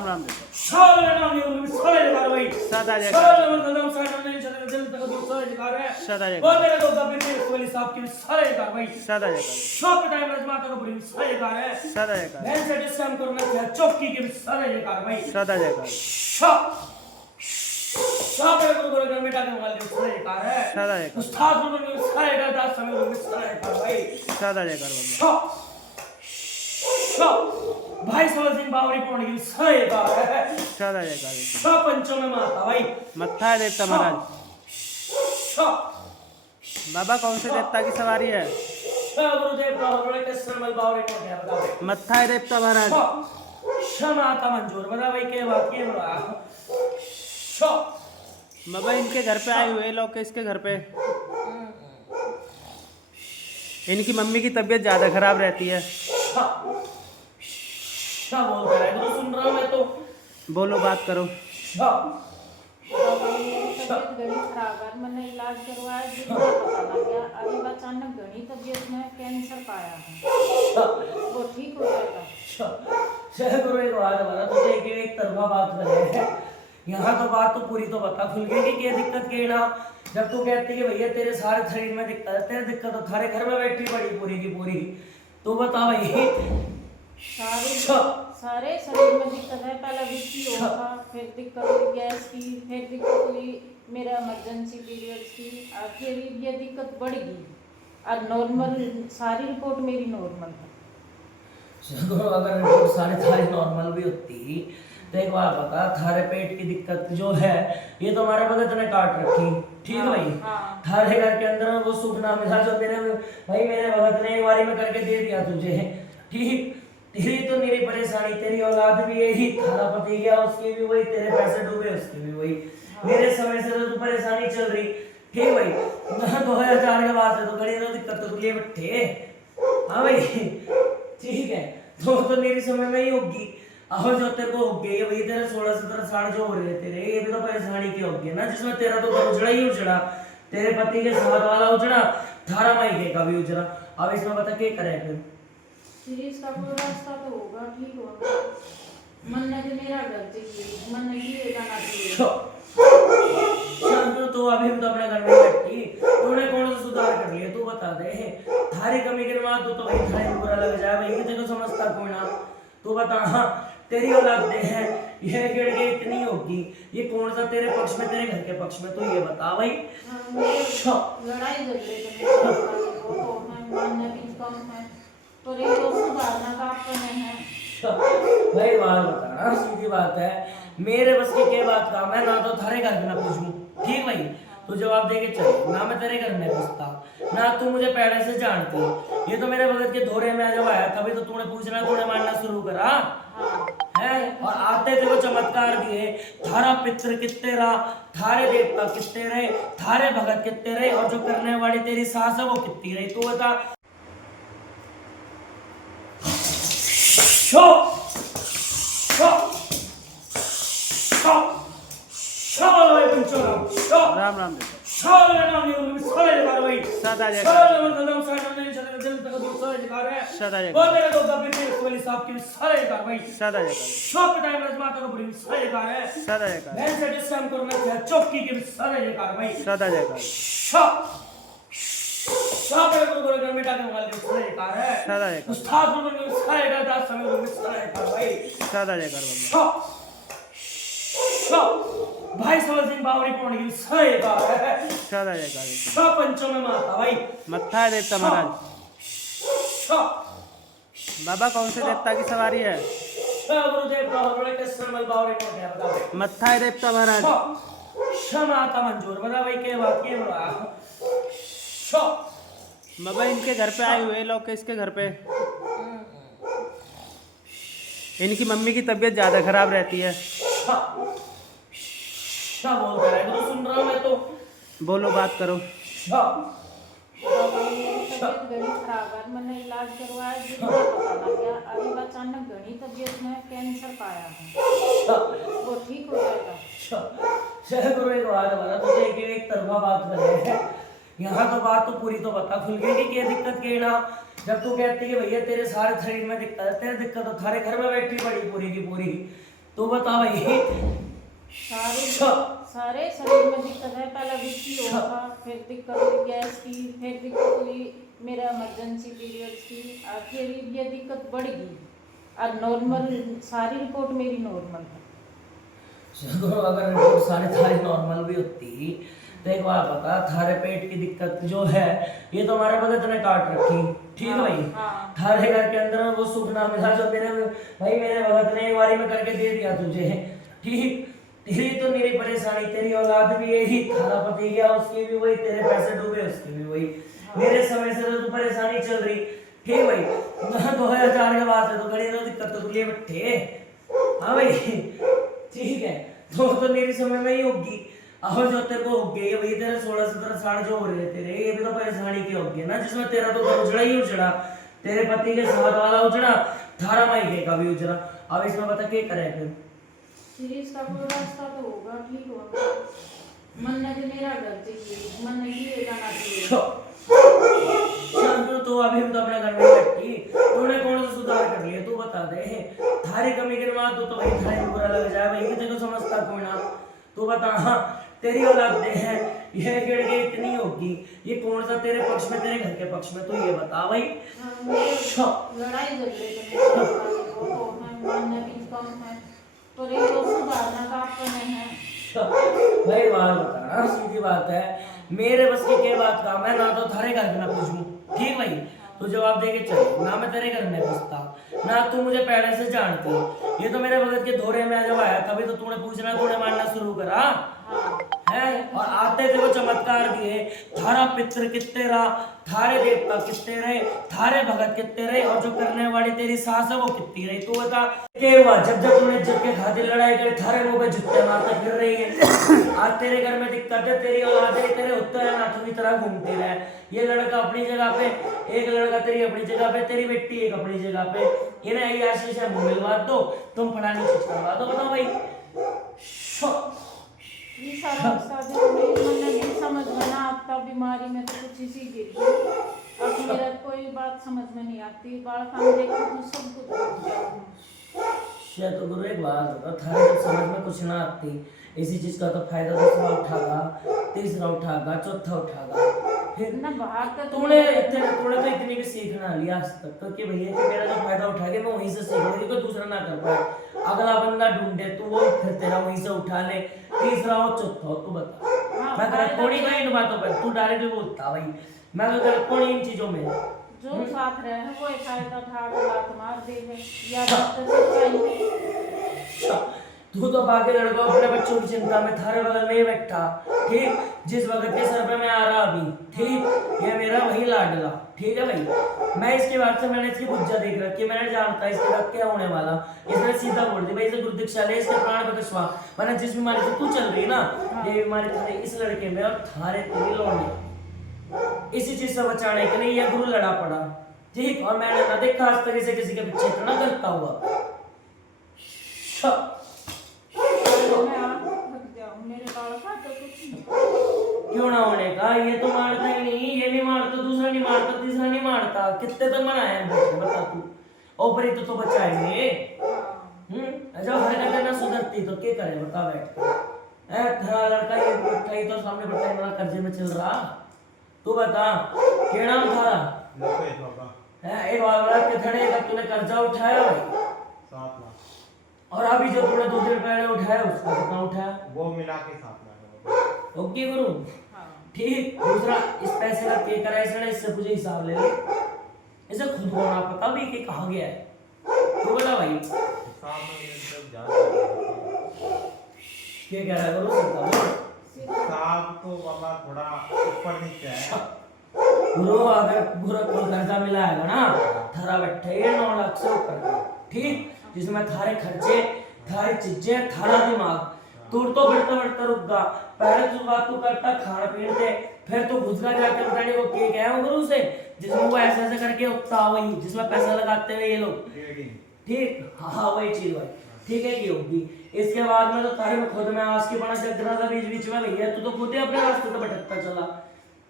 राम राम देखो सारे नाम ये सारे जगह भाई सदा जगह सारे मतलब सारे नहीं चले दिल तक भी सारे जगह है सदा वो जगह मेरे दोस्त बिल्कुल कोहली साहब की सारे जगह भाई सदा जगह शॉप टाइम रजमाता को पूरी सारे जगह है सदा जगह मैं से डिस्काउंट करना चाहे चौकी की सारे जगह भाई सदा जगह शॉप शॉप है को घर में टाके वाले सारे जगह है सदा जगह उस्ताद को सारे जगह 10 समय में सारे जगह भाई सदा जगह शॉप भाई सोल सिंह बावरी पौड़ की सारे जगह है सदा जगह सब पंचों में माता भाई मत्था है देवता महाराज बाबा कौन से देवता की सवारी है गुरुदेव बावरी के सरमल बावरी पौड़ गया बता भाई मत्था है देवता महाराज माता मंजूर बता भाई के बात के बड़ा बाबा इनके घर पे आए हुए लोग किसके घर पे इनकी मम्मी की तबीयत ज्यादा खराब रहती है क्या बोल रहा है तो सुन रहा हूं मैं तो बोलो बात करो तबीयत घनी खराब है मैंने इलाज करवाया जितना पता लग गया अभी अचानक घनी तबीयत में कैंसर पाया है वो ठीक हो जाएगा जय गुरु एक बात बता तुझे एक तरफा बात करे यहाँ तो बात तो पूरी तो बता खुल गई कि क्या दिक्कत के ना जब तू कहती है भैया तेरे सारे शरीर में दिक्कत है तेरे दिक्कत तो थारे घर में बैठी पड़ी पूरी की पूरी तू बता भाई सारे शरीर में दिक्कत है पहले बीपी हुआ था फिर दिक्कत हुई गैस की फिर दिक्कत हुई मेरा इमरजेंसी पीरियड्स की आखिर ये दिक्कत बढ़ गई और नॉर्मल सारी रिपोर्ट मेरी नॉर्मल है अगर रिपोर्ट सारी थारी नॉर्मल भी होती तो एक बार बता थारे पेट की दिक्कत जो है ये तो हमारे भगत ने काट रखी ठीक भाई थारे घर के अंदर वो सुख ना मिला जो तेरे भाई मेरे भगत ने एक बारी में करके दे दिया तुझे ठीक तेरी तो मेरी परेशानी तेरी औलाद भी यही थारा पति गया उसकी भी वही तेरे पैसे डूबे उसकी भी वही मेरे समय से तो परेशानी चल रही ठीक भाई 2004 के बाद से तो घड़ी तो दिक्कत तो लिए बैठे हाँ भाई ठीक है तो मेरी समय में ही होगी और जो तेरे को हो गई है भाई तेरे 16-17 साल जो हो रहे तेरे ये भी तो परेशानी की होगी ना जिसमें तेरा तो उजड़ा ही उजड़ा तेरे पति के साथ वाला उजड़ा थारा माई का भी उजड़ा अब इसमें बता क्या करे फिर इसका कोई रास्ता तो होगा ठीक होगा मन ने भी मेरा घर चाहिए मन ने ये जाना चाहिए तो अभी तो अपने घर में बैठी तूने कौन सा सुधार कर लिया तू बता दे थारी कमी के बाद तो भाई थारी बुरा लग जाए भाई किसी को समझता कौन ना तू बता हाँ तेरी औलाद दे है ये गिड़गे इतनी होगी ये कौन सा तेरे पक्ष में तेरे घर के पक्ष में तू ये बता भाई लड़ाई झगड़े मन भी कम है तो ये तो सुधारना का अपने है भाई बात बताना सीधी बात है मेरे बस की क्या बात का मैं ना तो थारे घर में ना पूछूं ठीक भाई तू जवाब दे के चल ना मैं तेरे घर में पूछता ना तू मुझे पहले से जानती ये तो मेरे भगत के धोरे में जब आया तभी तो तूने पूछना तूने मानना शुरू करा है और आते थे वो चमत्कार दिए थारा पित्र कितने रहा थारे देवता कितने रहे थारे भगत कितने रहे और जो करने वाली तेरी सास है वो कितनी रही तू बता show show show show Ram Ram देखो सारे नाम ये सारे जगह भाई सदा जगह सारे मतलब सारे नहीं चले दिल तक भी सारे जगह है सदा वो जगह मेरे दोस्त बिल्कुल कोहली साहब की सारे जगह भाई सदा जगह शॉप टाइम रजमाता को पूरी सारे जगह है सदा जगह मैं से डिस्काउंट करना चाहे चौकी की सारे जगह भाई सदा जगह शॉप शॉप है को घर में टाके वाले सारे जगह है सदा जगह उस्ताद को सारे जगह 10 समय में सारे जगह भाई सदा जगह शॉप शॉप भाई सोल सिंह बावरी पौड़ की सारे जगह है सदा जगह सब पंचों में माता भाई मत्था है देवता महाराज बाबा कौन से देवता की सवारी है गुरुदेव बावरी के सरमल बावरी पौड़ गया बता भाई मत्था है देवता महाराज माता मंजूर बता भाई के बात के बड़ा बाबा इनके घर पे आए हुए लोग किसके घर पे इनकी मम्मी की तबीयत ज्यादा खराब रहती है क्या बोल रहा है तो सुन रहा हूं मैं तो बोलो बात करो तबीयत घनी खराब है मैंने इलाज करवाया जितना पता लग गया अभी अचानक घनी तबीयत में कैंसर पाया है वो ठीक हो जाएगा जय गुरु एक बात बता तुझे एक तरफा बात करे यहाँ तो बात तो पूरी तो बता खुल गई कि क्या दिक्कत के ना जब तू कहती है भैया तेरे सारे शरीर में दिक्कत है तेरे दिक्कत तो थारे घर में बैठी पड़ी पूरी की पूरी तू बता भाई। सारे शरीर में दिक्कत है। पहला बीपी था, फिर दिक्कत हुई गैस की, फिर दिक्कत हुई मेरा इमरजेंसी पीरियड्स की, और फिर ये दिक्कत बढ़ गई और नॉर्मल सारी रिपोर्ट मेरी नॉर्मल है। चलो अगर रिपोर्ट सारी नॉर्मल भी होती तो एक बात बता, थारे पेट की दिक्कत जो है ये तो हमारे भगत ने काट रखी, ठीक है भाई। थारे घर के अंदर वो सुख ना मिला जो मेरे भगत ने एक बारी में करके दे दिया तुझे, ठीक। तेरी तो मेरी परेशानी, तेरी औलाद भी यही, थारा पति गया उसकी भी वही, तेरे पैसे डूबे उसकी भी वही, मेरे समय से तो परेशानी चल रही, ठीक भाई। 2004 के बाद से तो बड़ी दिक्कत तो तुझे बैठे, हाँ भाई, ठीक है। तो मेरी समय में ही होगी, और जो तेरे को हो गई वही तेरे 16-17 साल जो हो रहे तेरे, ये भी तो परेशानी की होगी ना, जिसमें तेरा तो उजड़ा ही उजड़ा, तेरे पति के साथ वाला उजड़ा, थारा मायके का भी उजड़ा। अब इसमें बता क्या करे फिर? इसका कोई रास्ता तो होगा, ठीक होगा। मन ने मेरा घर चाहिए, मन ने ये गाना चाहिए। तो अभी तो अपने घर में बैठी, तूने कौन सा सुधार कर लिया तू बता दे। थारी कमी के बाद तो भाई थारी बुरा लग जाए भाई, तुझे को समझता कोई ना, तू बता। हाँ तेरी औलाद दे है, ये गिड़ के इतनी होगी, ये कौन सा तेरे पक्ष में तेरे घर के पक्ष में, तू ये बता भाई। लड़ाई झगड़े तो मन भी कम है, पर ये तो सुधारना का अपने है भाई। बात बताना सीधी बात है, मेरे बस की क्या बात का, मैं ना तो थारे घर में पूछूं, ठीक भाई, तू जवाब दे के चल ना, मैं तेरे घर में पूछता ना, तू मुझे पहले से जानती, ये तो मेरे भगत के धोरे में जब आया तभी तो तूने पूछना, तूने मानना शुरू करा है। और आते थे वो चमत्कार दिए, थारा पितर कितने रहा, थारे देवता कितने रहे, थारे भगत कितने रहे, और जो करने वाली तेरी सास है वो कितनी रही, तू बता क्या हुआ? जब तूने इज्जत के खातिर लड़ाई करी, थारे मुंह पे जुत्ते मारता फिर रही है। आज तेरे घर में दिक्कत है, तेरी औलाद है, तेरे उत्तर नाथों की तरह घूमती रहे, ये लड़का अपनी जगह पे, एक लड़का तेरी अपनी जगह पे, तेरी बेटी एक अपनी जगह पे, इन्हें यही आशीष है, मुंह मिलवा दो, तुम फलानी चीज करवा दो, बताओ भाई। ये सारा मन समझ में ना आता, बीमारी में तो कुछ इसी गिर गई, अब मेरा कोई बात समझ में नहीं आती, बाल काम देखो तो सब कुछ तो गुरु एक बात बता, थारे जब समझ में कुछ ना आती, इसी चीज का तो फायदा दूसरा उठागा, तीसरा उठागा, चौथा उठागा, फिर ना बाहर का तूने तो इतनी भी सीखना लिया आज तक तो कि भैया कि मेरा जो फायदा उठा के मैं वहीं से सीख लूंगी, कोई दूसरा ना कर पाए, अगला बंदा ढूंढे तू वो फिर तेरा वहीं से उठा ले, तीसरा हो चौथा हो, तू बता। मैं गलत कौन ही इन बातों पर, तू डायरेक्ट बोलता भाई, मैं तो गलत कौन इन चीजों में, जो साथ रहे वो फायदा उठा के बात मार देवे या बात सच्चाई। तू तो बाकी लड़कों अपने बच्चों की चिंता में थारे बगल में ही बैठा, ठीक, जिस वक्त के सर पे मैं आ रहा अभी, ठीक, ये मेरा वही लाडला, ठीक है भाई। मैं इसके बाद से मैंने इसकी बुज्जा देख रखी, मैंने जानता है इसके बाद क्या होने वाला, इसने सीधा बोल दिया भाई इसे गुरु दीक्षा ले, इसके प्राण पे कछवा, वरना जिस बीमारी से तू चल रही ना, ये बीमारी थारे इस लड़के में और थारे तेरी लौंडी, इसी चीज से बचाने के लिए यह गुरु लड़ा पड़ा, ठीक। और मैंने ना देखा आज तक इसे किसी के पीछे इतना करता हुआ। क्यों ना होने का, ये तो मारता ही नहीं, ये नहीं मारता, दूसरा नहीं मारता, तीसरा नहीं मारता, कितने तक मनाए हैं बता तू, ऊपरी तो बचाएंगे। जब हर जगह ना सुधरती तो क्या करे बता बैठ के, लड़का ये बैठाई तो सामने बैठा मेरा कर्जे में चल रहा, तू बता क्या नाम था एक बार के धड़े का तूने कर्जा उठाया भाई 7 लाख, और अभी जो तूने 2 दिन पहले उठाया उसका कितना उठाया? वो मिला के 7 लाख। ओके गुरु, ठीक। दूसरा इस पैसे का क्या करा इसने, इससे मुझे हिसाब ले ले, इसे खुद को ना पता भी कि कहाँ गया है, तो बता भाई क्या कह रहा है गुरु? हिसाब तो बाबा थोड़ा ऊपर नीचे है गुरु, अगर पूरा कोई कर्जा मिला है ना थारा बैठे 9 लाख से ऊपर, ठीक, जिसमें थारे खर्चे, थारी चीजें, थारा दिमाग, तू तो बढ़ता रुक गा, पहले तो बात तू करता खाना पीने से, फिर तो घुसगा जाके बताने को क्या कहा है गुरु से, जिसमें वो ऐसे ऐसे करके उठता वही, जिसमें पैसा लगाते हुए ये लोग, ठीक, हाँ वही चीज भाई, ठीक है की होगी। इसके बाद में तो तारे में खुद में आज की बना चल रहा था बीच में भैया, तू तो खुद ही अपने रास्ते पे भटकता चला,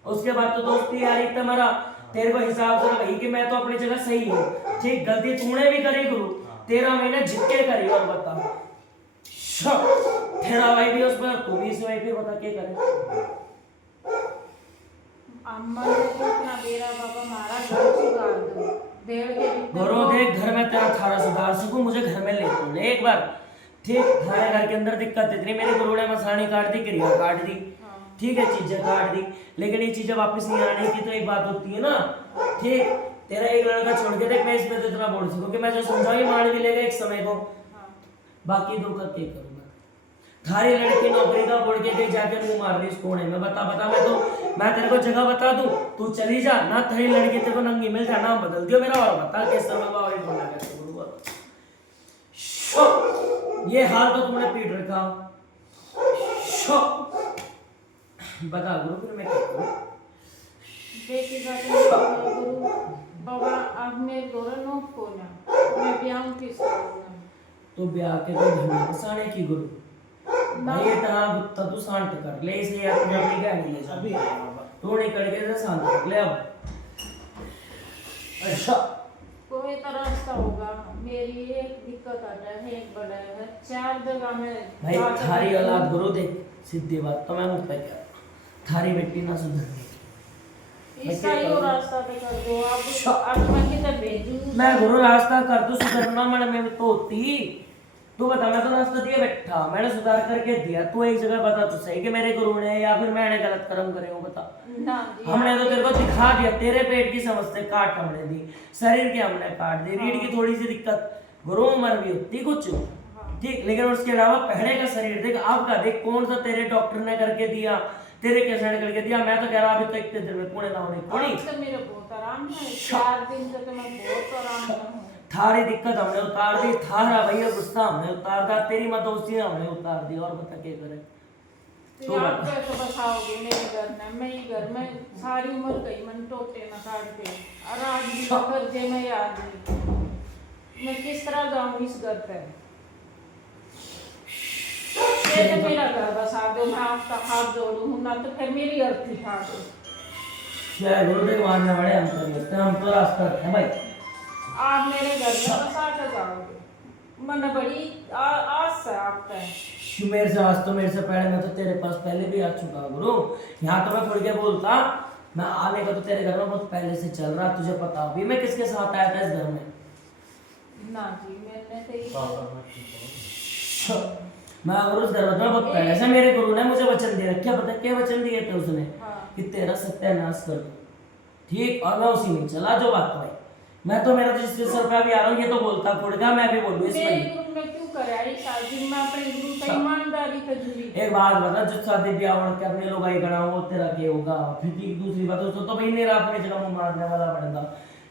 उसके बाद तो दोस्ती यारी तुम्हारा तेरे को हिसाब से भाई कि मैं तो अपनी जगह सही हूँ, ठीक, गलती तूने भी करी गुरु, 13 महीने जित के करी, और बता तेरा भाई भी उसमें और तू भी इस भाई पे, बता क्या करे। अम्मा ने तो इतना बेरा बाबा मारा घर सुधार दो डेढ़ के भीतर गुरु देख घर में तेरा थारा सुधार सकूं, मुझे घर में ले तू ले एक बार। ठीक, थारे घर के अंदर दिक्कत इतनी, मेरी गुरु ने मसानी काट दी, क्रिया काट दी, ठीक है, चीजें काट दी, लेकिन ये चीजें वापस नहीं आने की तो एक बात होती है ना। ठीक, तेरा एक लड़का छोड़ के देख, मैं इस पे तो इतना बोल सकूं कि मैं जो समझाऊं ये मान भी लेगा एक समय को, बाकी दो का क्या करूंगा। थारी लड़की नौकरी का बोल के देख जाके मुंह मार रही इस कोने में, बता बता, मैं तेरे को जगह बता दूं, तू चली जा ना, थारी लड़की तेरे को नंगी मिल जा, नाम बदल दियो मेरा और बता किस समय बाबा बोलना कैसे बोलूं। ये हाल तो तुमने पीट रखा, बता गुरु फिर मैं क्या करूं। बेटी का गुरु बाबा अब मेरे गोरा नो खोना, मैं ब्याह किस करूंगा। तो ब्याह के तो धन्ना बसाने की गुरु भाई, ये तना गुत्ता तू शांत कर ले इसे, अपनी अपनी क्या नहीं ले जा अभी आया बाबा। तू नहीं करके तो शांत कर ले अब। अच्छा कोई तो रास्ता होगा, मेरी एक दिक्कत आ जाए, एक बड़ा है, 4 जगह में भाई थारी औलाद गुरु देख, सीधी बात तो मैं मुंह पे क्या, थारी बेटी ना सुधरनी, इसका ही रास्ता तो कर दो आप मैं किधर भेजूं। मैं गुरु रास्ता कर दूं, सुधरना मन में तो होती। तू बता, मैं तो रास्ता दिया बैठा, मैंने सुधार करके दिया, तू एक जगह बता तो सही कि मेरे गुरु ने या फिर मैंने गलत कर्म करे हो, बता। ना जी, हमने तो तेरे को दिखा दिया, तेरे पेट की समस्या काट हमने दी, शरीर की हमने काट दी, रीढ़ की थोड़ी सी दिक्कत, गुरु उम्र भी होती कुछ, ठीक, लेकिन उसके अलावा पहले का शरीर देख, आपका देख, कौन सा तेरे डॉक्टर ने करके दिया, तेरे कैसे करके दिया। मैं तो कह रहा अभी तो एक दिन में पुणे ना होने कोनी, तो मेरा बहुत आराम है, 4 दिन से तो मैं बहुत आराम में हूं। थारी दिक्कत हमने उतार दी, थारा भैया गुस्सा हमने उतार दिया, तेरी मतोसी हमने उतार दी, और बता क्या करे। तो आप कैसे बसाओगे मेरे घर में, मैं ही घर में सारी उम्र कहीं मन टोटे न काटते, और आज भी कर्जे में याद नहीं, मैं किस तरह जाऊं इस घर पे। ये तो मेरा घर बसा दो, मैं आपका हाथ जोड़ूं, ना तो फिर मेरी अर्थी खा दो। क्या गुरुदेव मानने वाले हम तो नहीं होते, हम तो रास्ता है भाई। आप मेरे घर में बसा कर जाओगे, मन बड़ी आस है आप पे। मेरे से आज तो मेरे से पहले, मैं तो तेरे पास पहले भी आ चुका गुरु, यहाँ तो मैं थोड़ी क्या बोलता, मैं आने का तो तेरे घर में बहुत पहले से चल रहा, तुझे पता अभी मैं किसके साथ आया था इस घर में। ना जी, मैंने तो बाबा मैं ठीक हूँ। मैं गुरु इस घर में बहुत पहले से, मेरे गुरु ने मुझे वचन दे रखे, पता क्या वचन दिए थे उसने, कि तेरा सत्यानाश कर दूं, ठीक, और मैं उसी में चला जो बात भाई। मैं तो मेरा तो जिसके सर पे भी आ रहा हूँ, ये तो बोलता खुड़गा, मैं भी बोलूँ इस मेरे पर। गुरु में क्यों कराई शादी, मैं अपने गुरु से ईमानदारी से जुड़ी। एक बात बता, जो शादी ब्याह और के अपने लोग आई करा वो तेरा क्या होगा, फिर दूसरी बात उसको तो भाई मेरा अपनी जगह मुंह मारने वाला बनेगा,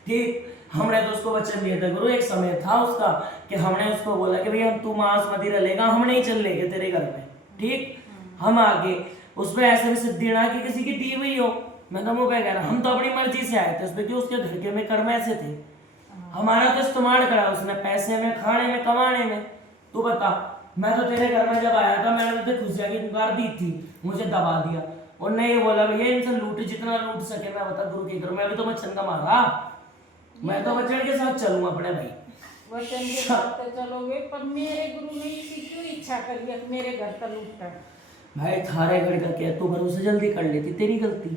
ठीक। हमने तो उसको वचन दिए थे गुरु, एक समय था उसका कि हमने उसको बोला कि भाई हम तू मांस मदिरा लेगा, हम नहीं चल लेंगे तेरे घर में, ठीक। हम आगे उसमें ऐसे भी सिद्धि ना कि किसी की दी हुई हो, मैं तो मुंह पे कह रहा, हम तो अपनी मर्जी से आए थे उसमें, कि उसके घर के में कर्म ऐसे थे, हमारा तो इस्तेमाल करा उसने पैसे में, खाने में, कमाने में। तू बता, मैं तो तेरे घर में जब आया था, मैंने तो खुशियां की पुकार दी थी, मुझे दबा दिया, उन्होंने ये बोला भैया इनसे लूट जितना लूट सके, मैं बता गुरु के घर में, अभी तो मैं चंदा मारा, मैं तो वचन के साथ चलूंगा अपने भाई। वचन के साथ तो चलोगे, पर मेरे गुरु ने इसी क्यों इच्छा कर लिया कि मेरे घर का लूट है। भाई थारे घर का क्या, तू भरोसे जल्दी कर लेती, तेरी गलती।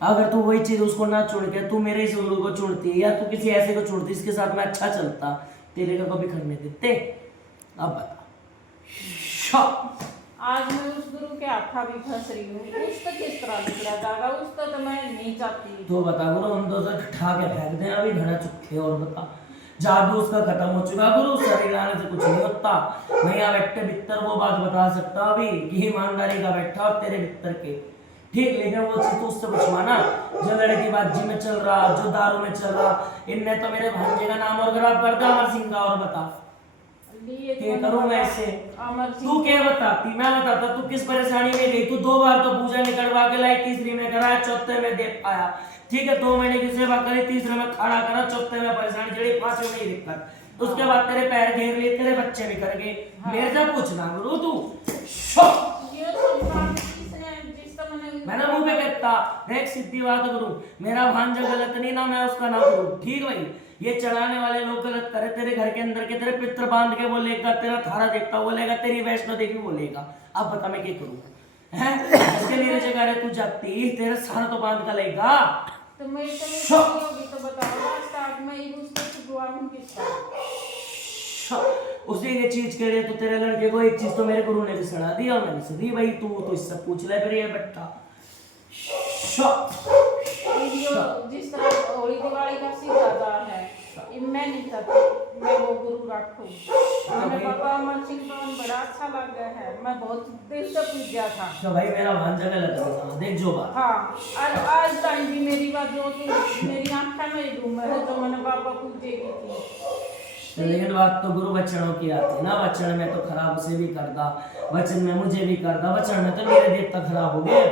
अगर तू वही चीज उसको ना चुन के तू मेरे इस गुरु को चुनती, या तू किसी ऐसे को चुनती इसके साथ मैं अच्छा चलता, तेरे घर को भी करने देते। अब बता, आज मैं उस गुरु के हाथा भी फंस रही हूँ, उस तक किस तरह निकला जाएगा, उस तक तो मैं नहीं चाहती। तो बता गुरु, हम तो ठा के फेंक दें अभी घड़ा चुके, और बता जादू उसका खत्म हो चुका गुरु, शरीर आने से कुछ नहीं होता। मैं यहाँ बैठे बित्तर वो बात बता सकता अभी कि ईमानदारी का बैठा और तेरे बित्तर के, ठीक, लेकिन वो चीज तो उससे पूछवाना जो लड़की बाजी में चल रहा, जो दारू में चल रहा, इनने तो मेरे भांजे का नाम और खराब कर दिया अमर सिंह का। और बता क्या करूं मैं इससे, तू क्या बताती, मैं बताता तू किस परेशानी में गई। तू 2 बार तो पूजा निकलवा के लाई, तीसरी में कराया, चौथे में देख पाया, ठीक है, 2 महीने की सेवा करी, तीसरे में खड़ा करा, चौथे में परेशानी चढ़ी, 5वें में ही दिक्कत, उसके बाद तेरे पैर घेर लिए, तेरे बच्चे भी कर गए, मेरे से पूछना गुरु तू। मैंने मुंह पे कहता देख सीधी बात गुरु, मेरा भांजा गलत नहीं ना, मैं उसका ना गुरु, ठीक भाई, ये चढ़ाने वाले लोग गलत करे, तेरे घर के अंदर के तेरे पित्र बांध के बोलेगा, तेरा थारा देवता बोलेगा, तेरी वैष्णो देवी बोलेगा। अब बता मैं क्या करूँ हैं? इसके लिए जगह रे तू जाती, तेरा सारा तो बांध का लेगा। तो मैं होगी तो बताओ स्टार्ट में ही उसको छुड़वाऊं किसका? उसी ये चीज के लिए तो तेरे लड़के को एक चीज तो मेरे गुरु ने भी सुना दी और मैंने सुनी भाई, तू तो इससे पूछ ले फिर ये बेटा। जिस तरह होली दिवाली का सिद्धांत है, मैं नहीं चाहती मैं वो गुरु रखूं। हमें पापा अमर सिंह पवन बड़ा अच्छा लग गया है, मैं बहुत दिल से पूजा था। तो भाई मेरा भांजा गलत है, देख जो बात। हाँ, और आज टाइम भी मेरी बात जो थी मेरी आंखा में डूब है तो मैंने पापा पूजेगी थी। लेकिन बात तो गुरु वचनों की आती है ना, वचन में तो खराब उसे भी करदा, वचन में मुझे भी करदा, वचन में तो मेरे देवता खराब हो गए।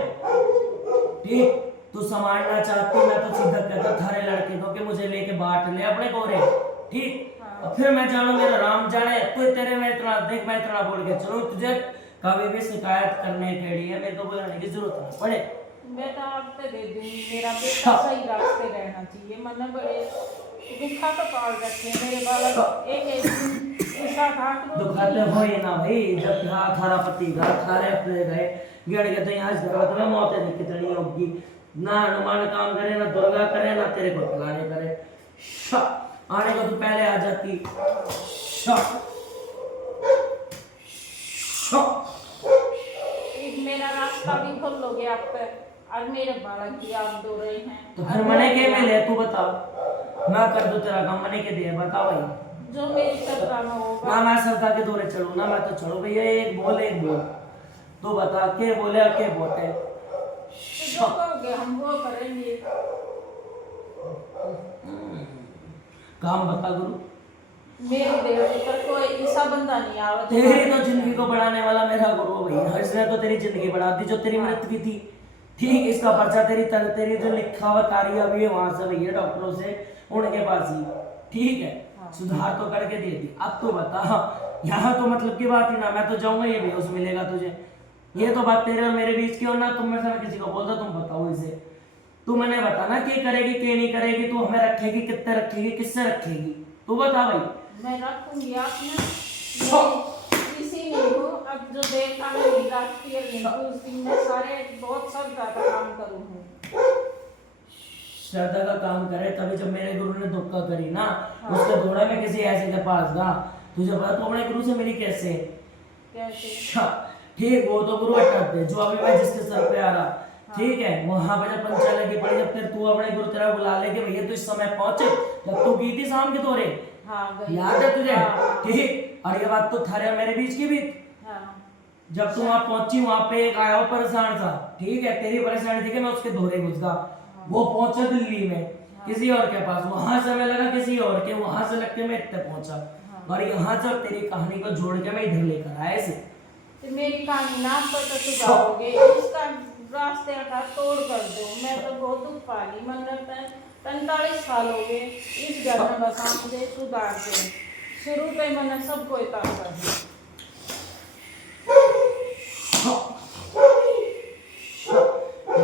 ठीक, तू संभालना चाहती, मैं तो सीधा कहता थारे लड़के को कि मुझे लेके बांट ले अपने गोरे। ठीक, और फिर मैं जानू मेरा राम जाने, तू तेरे में इतना देख, मैं इतना बोल के चलूं, तुझे कभी भी शिकायत करने के लिए मेरे को बुलाने की जरूरत नहीं पड़े। बेटा आपसे दे दूंगी, मेरा बेटा सही रास्ते रहना चाहिए। मैंने बड़े दुखा तो पाल रखे मेरे बालक, एक ऐसा घाट दुखाते हो ही ना भाई, जब यहाँ थारा पति घर थारे अपने गए गिर गए तो यहाँ जरूरत में मौतें देख कितनी होगी ना। हनुमान काम करे ना दुर्गा करे ना तेरे को खिलाने करे। आने को तू पहले आ जाती। मेरा रास्ता भी खोल लोगे आप पे, और मेरे बालक भी आप दो रहे हैं तो फिर मने के मिले तू बता, मैं कर दूं तेरा काम, मने के दे बता भाई। जो मेरी सत्ता में होगा ना मैं सरकार के दौरे चढ़ू ना, मैं तो चढ़ू भैया, एक बोल तो बता के बोले के बोते जो कहोगे हम वो करेंगे। काम बता गुरु। मेरी देह पर कोई ऐसा बंदा नहीं आवा। तेरी तो जिंदगी को बढ़ाने वाला मेरा गुरु भैया, इसने तो तेरी जिंदगी बढ़ा दी जो तेरी मृत्यु थी। ठीक, इसका पर्चा तेरी जो लिखा हुआ कार्य अभी है वहां से भैया डॉक्टरों से उनके पास ही। ठीक है, सुधार तो करके दे दी। अब तो बता, यहाँ तो मतलब की बात ही ना, मैं तो जाऊंगा ये भी उस मिलेगा तुझे, ये तो बात तेरे और मेरे बीच की हो ना। तुम में से किसी को बोलता, तुम बताओ इसे, तू मैंने बताना क्या करेगी क्या नहीं करेगी, तू हमें रखेगी कितने रखेगी किससे रखेगी, तू बता भाई। मैं रखूंगी आपने किसी नहीं हूँ। अब जो देखा मैं राष्ट्रीय उस दिन में सारे बहुत श्रद्धा का काम करूँ, श्रद्धा का काम करे तभी जब मेरे गुरु ने धोखा करी ना, उसके दौड़े में किसी ऐसे के पास था, तुझे पता तू अपने गुरु से मिली कैसे? ठीक, वो तो गुरु अटक थे जो अभी मैं जिसके सर पे आ रहा। ठीक है, वहां पे जब पंचा लगी पड़ी, जब फिर तू अपने गुरु तेरा बुला ले कि भैया तू इस समय पहुंचे, जब तू गई थी शाम के दौरे, याद है तुझे? ठीक, और ये बात तो थारे और मेरे बीच की भी। जब तू वहां पहुंची, वहां पे एक आया परेशान था। ठीक है, तेरी परेशानी थी कि मैं उसके दौरे घुस गया, वो पहुंचा दिल्ली में किसी और के पास, वहां से मैं लगा किसी और के, वहां से लग के मैं इतने पहुंचा, और यहाँ से तेरी कहानी को जोड़ के मैं इधर लेकर आया इसे। तो मेरी कहानी ना पर तो सुधारोगे, इसका रास्ते का तोड़ कर दो। मैं तो बहुत दुख पा ली, मन लगता है 45 साल हो गए इस घर में बसा, मुझे सुधार दे। शुरू पे मैंने सबको इतार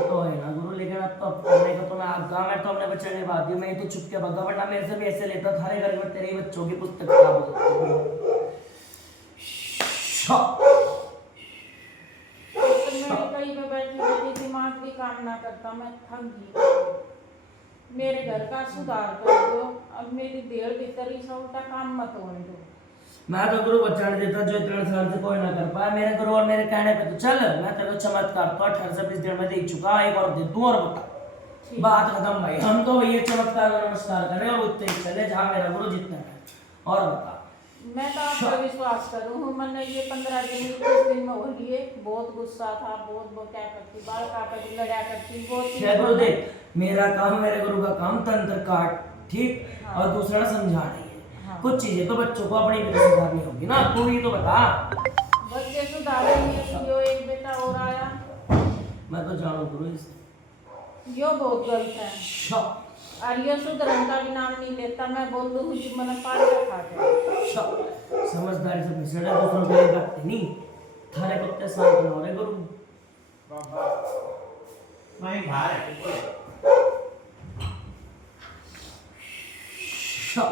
तो है ना गुरु, लेकिन अब तो करने का तो मैं आप गाँव में तो अपने बच्चे ने बात दी, मैं तो चुप के भगा, वरना मेरे से भी ऐसे लेता थारे घर में तेरे बच्चों की पुस्तक खराब हो जाती। कहीं पे बैठी दिमाग भी काम ना करता, मैं थक गई। मेरे घर का सुधार कर दो, अब मेरी देर भीतर ही सबका काम मत होने दो। मैं तो गुरु बचाने देता जो इतने साल से कोई ना कर पाया, मेरे गुरु और मेरे कहने पे तो चल, मैं तेरे को चमत्कार तो 18 से 20 दिन में देख चुका, एक और दे दूं और बता, बात खत्म भाई। हम तो ये चमत्कार का नमस्कार करें और उतने ही चले जहाँ मेरा गुरु जितना है, और बता। मैं तो आप पर विश्वास करूँ, मैंने ये 15 दिन 20 दिन में हो लिए, बहुत गुस्सा था, बहुत वो क्या करती, बाल काटती, लड़ा करती, बहुत गुरु देख, मेरा काम, मेरे गुरु का काम तंत्र काट, ठीक, और दूसरा समझा नहीं है। कुछ चीजें तो बच्चों को अपनी भी सुधारनी होगी ना, तू ही तो बता। बच्चे सुधारेंगे, यो एक बेटा और आया, मैं तो जानू गुरु इसे, यो बहुत गलत है, और ये सुधरन का भी नाम नहीं लेता। मैं बोल दूँ कि मैंने पाल रखा है, समझदारी से पिछड़े दूसरों के लिए बात नहीं, थारे कुत्ते शांत न हो रहे गुरु। बाबा मैं बाहर है अच्छा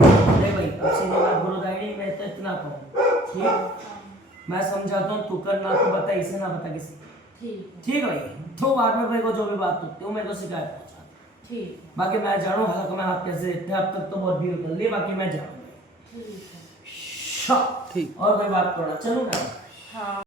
नहीं भाई अब सीधी बात बोलो दाइडी, मैं तो इतना कहूँ ठीक, मैं समझाता हूँ तू कर, ना तो बता इसे ना बता किसी। ठीक है। ठीक है भाई, तो बाद में भाई को जो भी बात होती है मेरे को शिकायत पहुंचा दे। ठीक है। बाकी मैं जानू हालांकि मैं हाथ कैसे देते हैं, अब तक तो बहुत भीड़ कर ली, बाकी मैं जानू। ठीक है। ठीक, और कोई बात थोड़ा चलूँ ना। हाँ।